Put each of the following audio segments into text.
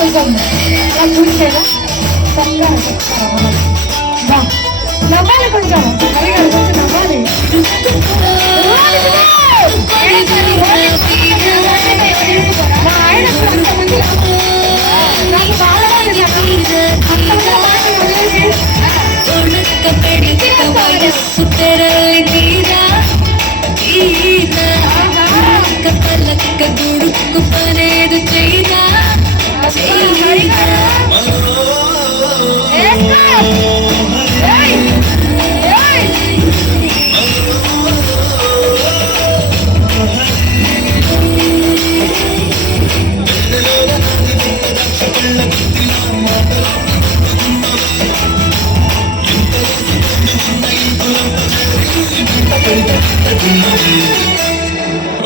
కొంచెం అలా చూసేదా చక్కగా నవ్వాలి కొంచెం అడిగారు కొంచెం నవ్వాలి మా ఆయన అంతమంది నాకు బాగా గుడుకు పనేదు చైనా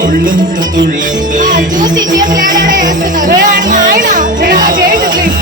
ఒళ్ళంత చూసి చేతులు ఆయన చేయండి ప్లీజ్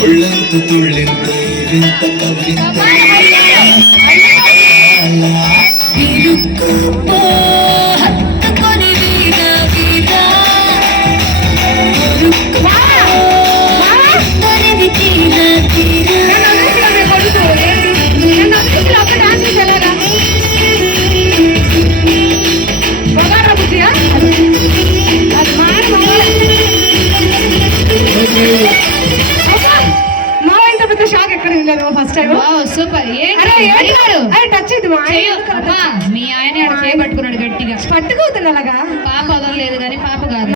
ఒళ్ళంత తుళ్ళింత వింత కవింత ఫస్ట్ టైం సూపర్ టచ్ ఇది మీ ఆయన పట్టుకున్నాడు గట్టిగా పట్టుకోతుంది అలాగా పాప వదలలేదు కానీ పాప కాదు.